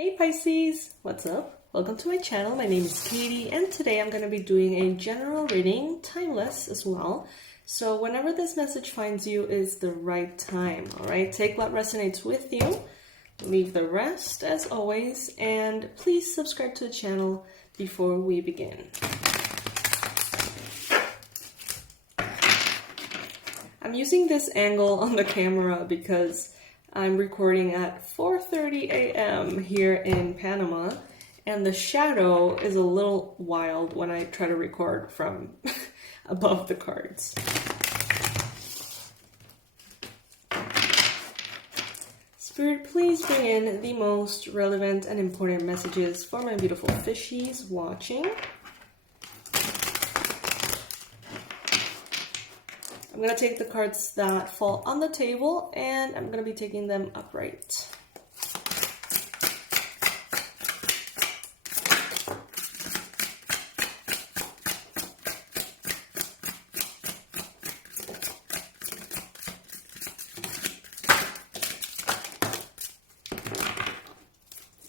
Hey Pisces, what's up? Welcome to my channel. My name is Katie and today I'm going to be doing a general reading, timeless as well. So whenever this message finds you is the right time, alright? Take what resonates with you, leave the rest as always, and please subscribe to the channel before we begin. I'm using this angle on the camera because I'm recording at 4:30 a.m. here in Panama, and the shadow is a little wild when I try to record from above the cards. Spirit, please bring in the most relevant and important messages for my beautiful fishies watching. I'm going to take the cards that fall on the table and I'm going to be taking them upright.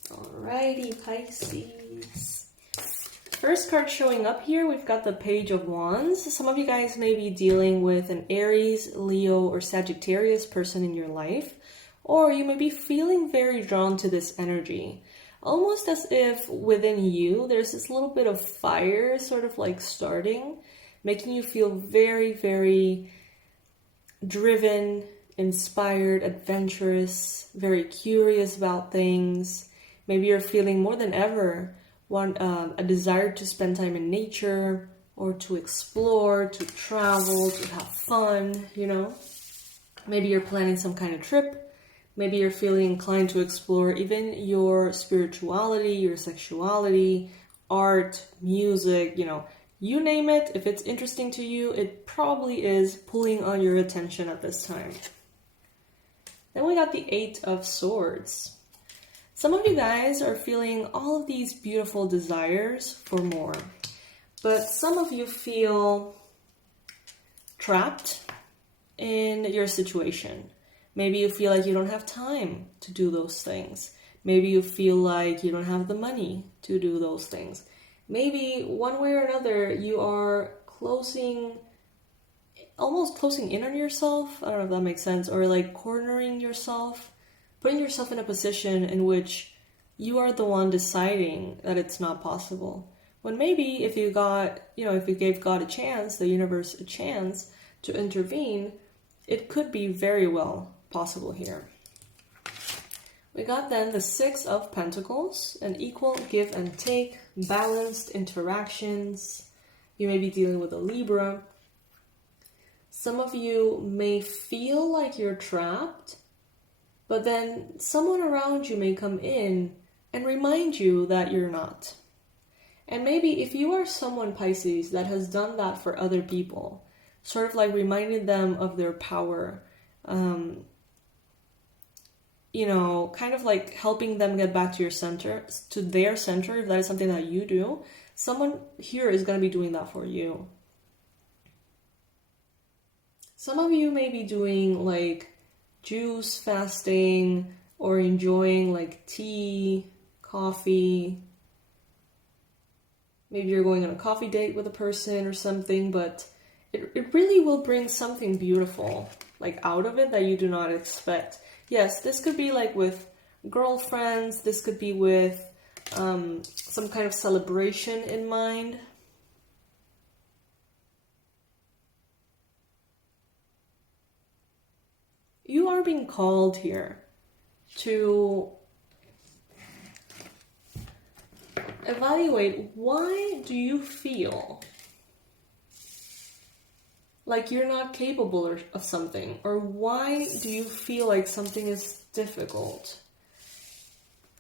Alrighty, Pisces. First card showing up here, we've got the Page of Wands. Some of you guys may be dealing with an Aries, Leo, or Sagittarius person in your life, or you may be feeling very drawn to this energy. Almost as if within you, there's this little bit of fire sort of like starting, making you feel very, very driven, inspired, adventurous, very curious about things. Maybe you're feeling more than ever a desire to spend time in nature, or to explore, to travel, to have fun, you know? Maybe you're planning some kind of trip. Maybe you're feeling inclined to explore even your spirituality, your sexuality, art, music, you know, you name it. If it's interesting to you, it probably is pulling on your attention at this time. Then we got the Eight of Swords. Some of you guys are feeling all of these beautiful desires for more, but some of you feel trapped in your situation. Maybe you feel like you don't have time to do those things. Maybe you feel like you don't have the money to do those things. Maybe one way or another you are almost closing in on yourself. I don't know if that makes sense, or like cornering yourself. Putting yourself in a position in which you are the one deciding that it's not possible. When maybe if you gave God a chance, the universe a chance to intervene, it could be very well possible here. We got then the Six of Pentacles, an equal give and take, balanced interactions. You may be dealing with a Libra. Some of you may feel like you're trapped, but then someone around you may come in and remind you that you're not. And maybe if you are someone, Pisces, that has done that for other people, sort of like reminding them of their power, you know, kind of like helping them get back to their center, if that is something that you do, someone here is going to be doing that for you. Some of you may be doing like juice fasting, or enjoying like tea, coffee. Maybe you're going on a coffee date with a person or something, but it really will bring something beautiful like out of it that you do not expect. Yes, this could be like with girlfriends, this could be with some kind of celebration in mind. You are being called here to evaluate, why do you feel like you're not capable of something? Or why do you feel like something is difficult?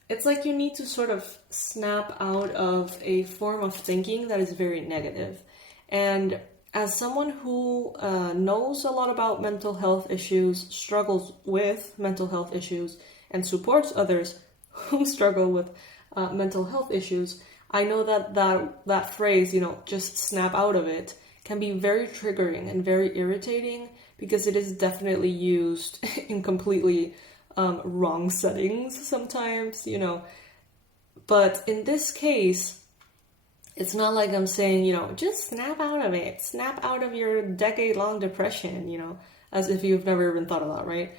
It's like you need to sort of snap out of a form of thinking that is very negative. And as someone who knows a lot about mental health issues, struggles with mental health issues, and supports others who struggle with mental health issues, I know that phrase, you know, just snap out of it, can be very triggering and very irritating, because it is definitely used in completely wrong settings sometimes. You know, But in this case, it's not like I'm saying, you know, just snap out of it. Snap out of your decade-long depression, you know, as if you've never even thought of that, right?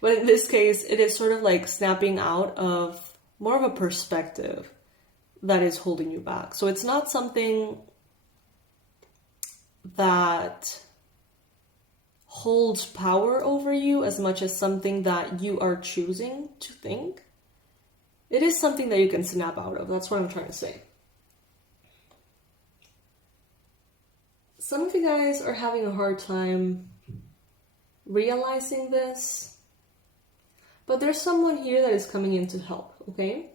But in this case, it is sort of like snapping out of more of a perspective that is holding you back. So it's not something that holds power over you as much as something that you are choosing to think. It is something that you can snap out of. That's what I'm trying to say. Some of you guys are having a hard time realizing this, but there's someone here that is coming in to help, okay?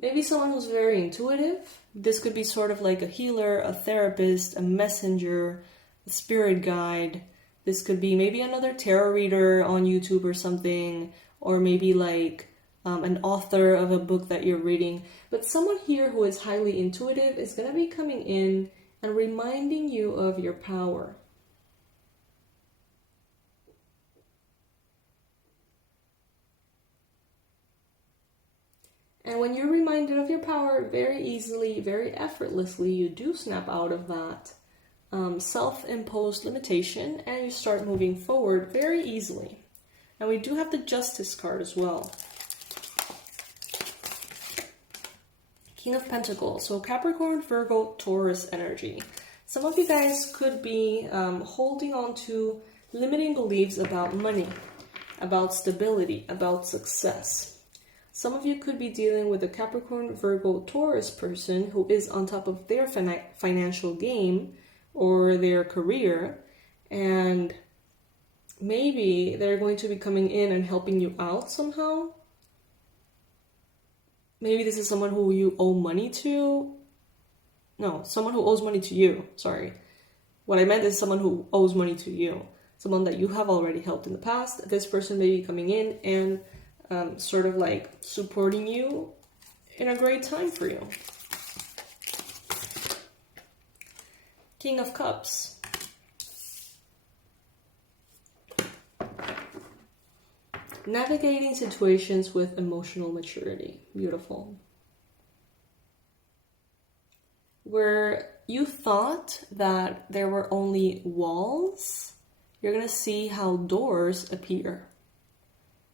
Maybe someone who's very intuitive. This could be sort of like a healer, a therapist, a messenger, a spirit guide. This could be maybe another tarot reader on YouTube or something, or maybe like an author of a book that you're reading. But someone here who is highly intuitive is going to be coming in and reminding you of your power. And when you're reminded of your power, very easily, very effortlessly, you do snap out of that self-imposed limitation and you start moving forward very easily. And we do have the Justice card as well. King of Pentacles. So Capricorn, Virgo, Taurus energy. Some of you guys could be holding on to limiting beliefs about money, about stability, about success. Some of you could be dealing with a Capricorn, Virgo, Taurus person who is on top of their financial game or their career, and maybe they're going to be coming in and helping you out somehow. Maybe this is someone who you owe money to. No, someone who owes money to you. Sorry. What I meant is someone who owes money to you. Someone that you have already helped in the past. This person may be coming in and sort of like supporting you in a great time for you. King of Cups. Navigating situations with emotional maturity. Beautiful. Where you thought that there were only walls, you're going to see how doors appear.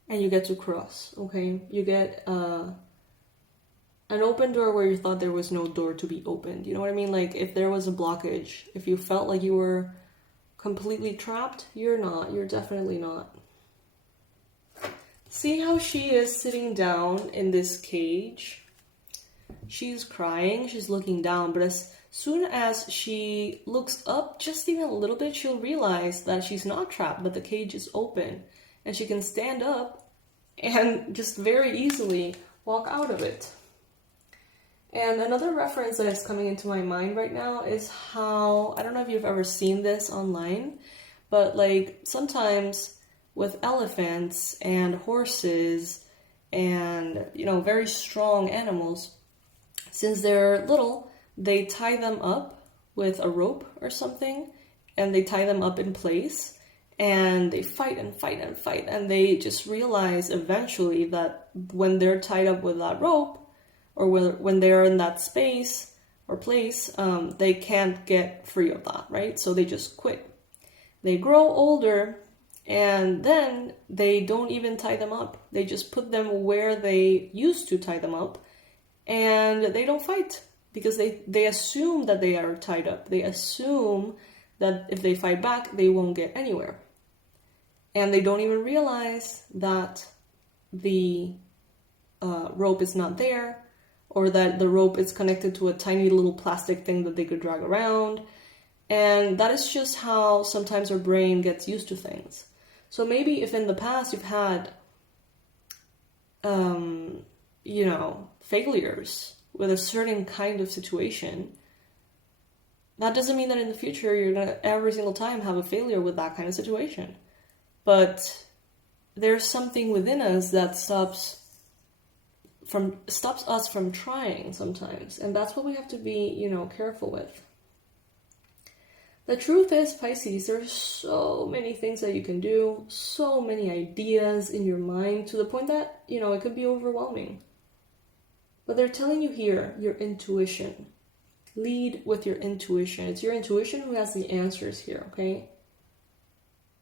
And you get to cross, okay? You get an open door where you thought there was no door to be opened. You know what I mean? Like if there was a blockage, if you felt like you were completely trapped, you're not. You're definitely not. See how she is sitting down in this cage? She's crying, she's looking down, but as soon as she looks up just even a little bit, she'll realize that she's not trapped, but the cage is open. And she can stand up and just very easily walk out of it. And another reference that is coming into my mind right now is how, I don't know if you've ever seen this online, but like sometimes with elephants and horses and, you know, very strong animals, since they're little, they tie them up with a rope or something, and they tie them up in place. And they fight and fight and fight, and they just realize eventually that when they're tied up with that rope, or when they're in that space or place, they can't get free of that, right? So they just quit. They grow older, and then they don't even tie them up. They just put them where they used to tie them up, and they don't fight because they assume that they are tied up. They assume that if they fight back, they won't get anywhere. And they don't even realize that the rope is not there, or that the rope is connected to a tiny little plastic thing that they could drag around. And that is just how sometimes our brain gets used to things. So maybe if in the past you've had, you know, failures with a certain kind of situation, that doesn't mean that in the future you're going to every single time have a failure with that kind of situation. But there's something within us that stops us from trying sometimes. And that's what we have to be, you know, careful with. The truth is, Pisces, there's so many things that you can do, so many ideas in your mind, to the point that, you know, it could be overwhelming. But they're telling you here, your intuition. Lead with your intuition. It's your intuition who has the answers here, okay?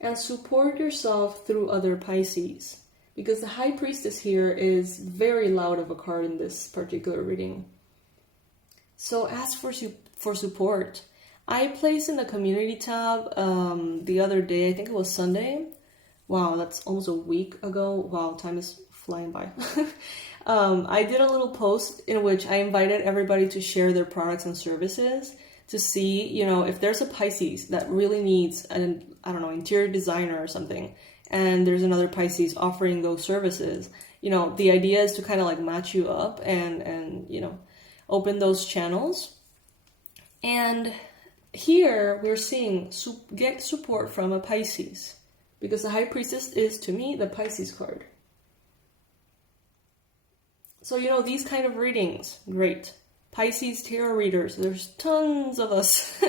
And support yourself through other Pisces. Because the High Priestess here is very loud of a card in this particular reading. So ask for support. I placed in the community tab the other day, I think it was Sunday. Wow, that's almost a week ago. Wow, time is flying by. I did a little post in which I invited everybody to share their products and services to see, you know, if there's a Pisces that really needs an, I don't know, interior designer or something, and there's another Pisces offering those services. You know, the idea is to kind of like match you up and you know, open those channels. And here we're seeing get support from a Pisces, because the High Priestess is, to me, the Pisces card. So, you know, these kind of readings, great. Pisces tarot readers, there's tons of us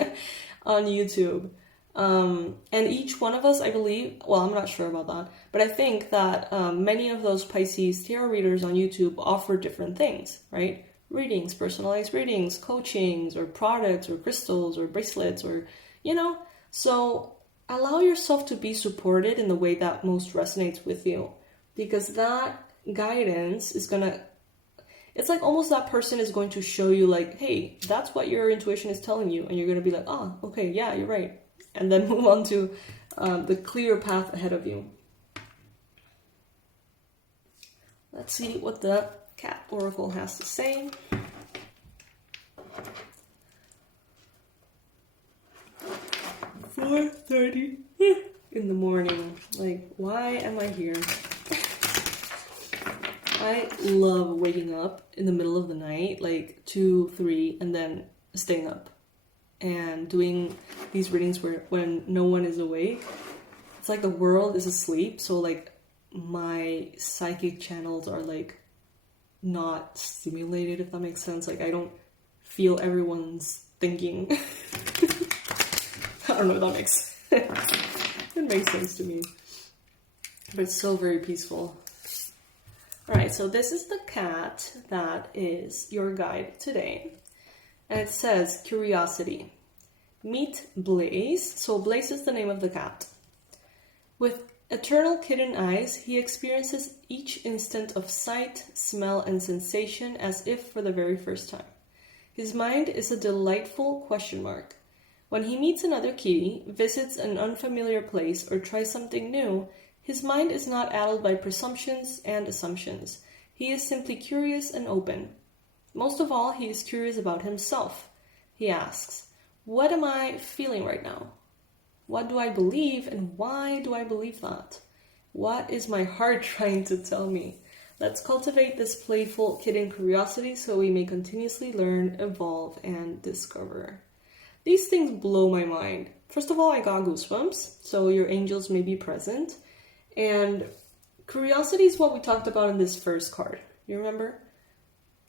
on YouTube. And each one of us, I believe, well, I'm not sure about that, but I think that many of those Pisces tarot readers on YouTube offer different things, right? Readings, personalized readings, coachings, or products, or crystals, or bracelets, or, you know. So allow yourself to be supported in the way that most resonates with you, because that guidance is gonna, it's like almost that person is going to show you like, hey, that's what your intuition is telling you, and you're gonna be like, oh, okay, yeah, you're right, and then move on to the clear path ahead of you. Let's see what the Cat Oracle has to say. $4:30 in the morning. Like, why am I here? I love waking up in the middle of the night, like 2, 3, and then staying up and doing these readings when no one is awake. It's like the world is asleep, so like my psychic channels are like not stimulated, if that makes sense. Like I don't feel everyone's thinking. I don't know if that makes sense. It makes sense to me. But it's so very peaceful. Alright, so this is the cat that is your guide today. And it says, curiosity. Meet Blaze. So Blaze is the name of the cat. With eternal kitten eyes, he experiences each instant of sight, smell, and sensation as if for the very first time. His mind is a delightful question mark. When he meets another kitty, visits an unfamiliar place, or tries something new, his mind is not addled by presumptions and assumptions. He is simply curious and open. Most of all, he is curious about himself. He asks, what am I feeling right now? What do I believe, and why do I believe that? What is my heart trying to tell me? Let's cultivate this playful kitten curiosity so we may continuously learn, evolve, and discover. These things blow my mind. First of all, I got goosebumps, so your angels may be present. And curiosity is what we talked about in this first card. You remember?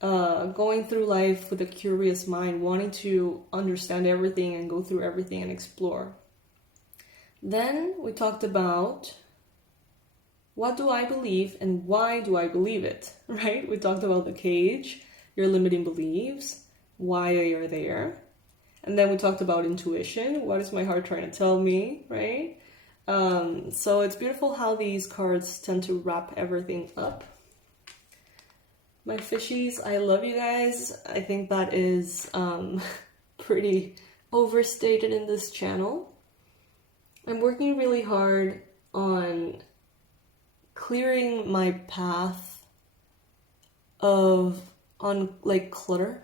Going through life with a curious mind, wanting to understand everything and go through everything and explore. Then we talked about what do I believe and why do I believe it, right? We talked about the cage, your limiting beliefs, why you're there. And then we talked about intuition. What is my heart trying to tell me, right? So it's beautiful how these cards tend to wrap everything up. My fishies, I love you guys. I think that is pretty overstated in this channel. I'm working really hard on clearing my path on like clutter.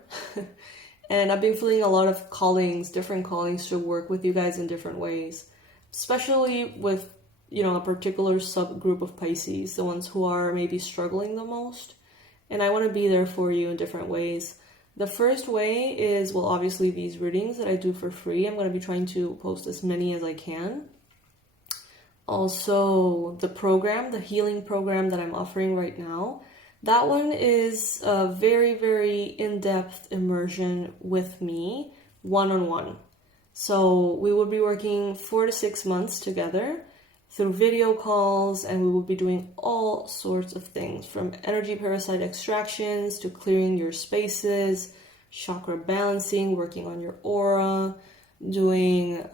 And I've been feeling a lot of callings, different callings to work with you guys in different ways. Especially with, you know, a particular subgroup of Pisces, the ones who are maybe struggling the most. And I want to be there for you in different ways. The first way is, well, obviously these readings that I do for free. I'm going to be trying to post as many as I can. Also, the program, the healing program that I'm offering right now, that one is a very, very in-depth immersion with me, one-on-one. So we will be working 4 to 6 months together through video calls, and we will be doing all sorts of things, from energy parasite extractions to clearing your spaces, chakra balancing, working on your aura, doing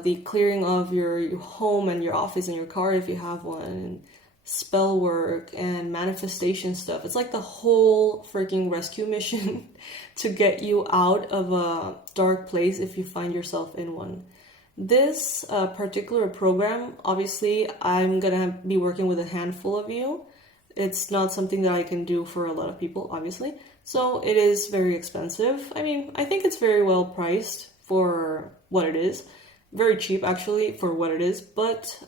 the clearing of your home and your office and your car if you have one, and spell work and manifestation stuff. It's like the whole freaking rescue mission to get you out of a dark place if you find yourself in one. This particular program, obviously, I'm gonna be working with a handful of you. It's not something that I can do for a lot of people, obviously. So it is very expensive. I mean, I think it's very well priced for what it is. Very cheap, actually, for what it is. But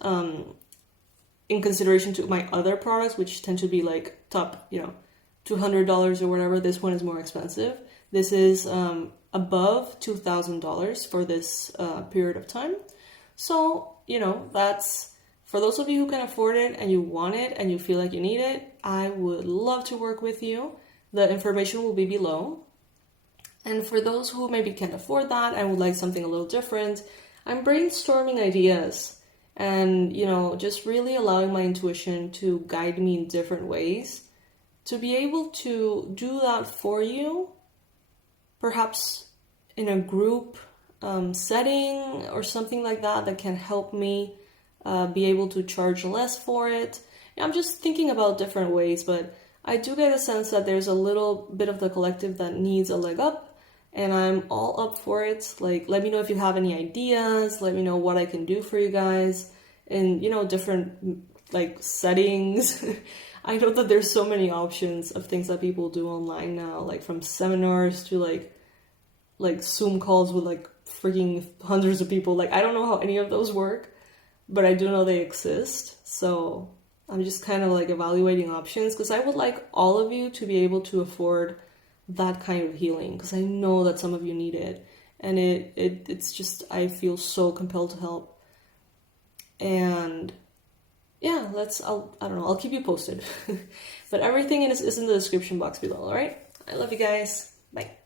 in consideration to my other products, which tend to be like top, $200 or whatever, this one is more expensive. This is above $2,000 for this period of time. So, that's, for those of you who can afford it and you want it and you feel like you need it, I would love to work with you. The information will be below. And for those who maybe can't afford that and would like something a little different, I'm brainstorming ideas and, just really allowing my intuition to guide me in different ways to be able to do that for you, perhaps in a group setting or something like that can help me be able to charge less for it. I'm just thinking about different ways, but I do get a sense that there's a little bit of the collective that needs a leg up, and I'm all up for it. Like, let me know if you have any ideas, let me know what I can do for you guys in, different like settings. I know that there's so many options of things that people do online now, like from seminars to like Zoom calls with like freaking hundreds of people. Like, I don't know how any of those work, but I do know they exist. So I'm just kind of like evaluating options, because I would like all of you to be able to afford that kind of healing, because I know that some of you need it, and it's just, I feel so compelled to help. And yeah, I don't know, I'll keep you posted. But everything is in the description box below, all right? I love you guys. Bye.